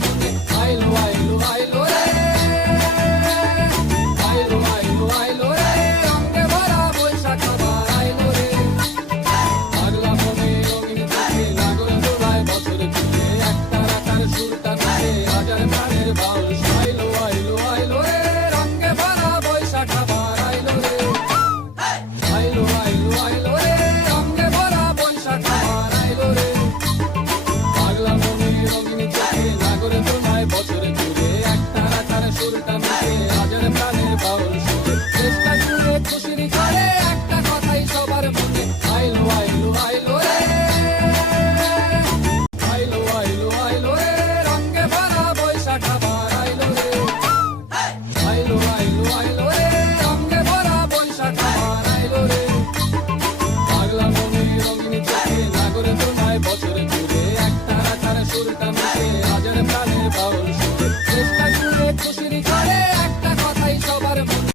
মনে আইলো আইলো আইলো রে, আইলো আইলো আইলো রে, রঙে ভরা বৈশাখ আবার আইলো রে। পাগলা মনে রঙিন চোখে নাগর দোলায় বছর ঘুরে, একটা রাখার সুরটা ধরে হাজার প্রাণের বাউল। আইলো আইলো আইলো রে, রঙে ভরা বৈশাখ আবার আইলো রে। আইলো আইলো আইলো রে, রঙে ভরা বৈশাখ আবার আইলো রে। পাগলা মনে রঙিন চোখে নাগর দোলায় বছর ঘুরে, একটা রাখার সুরটা ধরে হাজার প্রাণের বাউল। চেষ্টা করে খুশির ঘরে একটা কথাই সবার মনে আইলো আইলো আইলো রে, আইলো আইলো আইলো রে, রঙে ভরা বৈশাখ আবার আইলো রে। আইলো আইলো আইলো রে, রঙে ভরা বৈশাখ আবার আইলো রে। পাগলা মনে রঙিন চোখে নাগর দোলায় বছর ঘুরে, একটা রাখার সুরটা ধরে হাজার প্রাণের বাউল।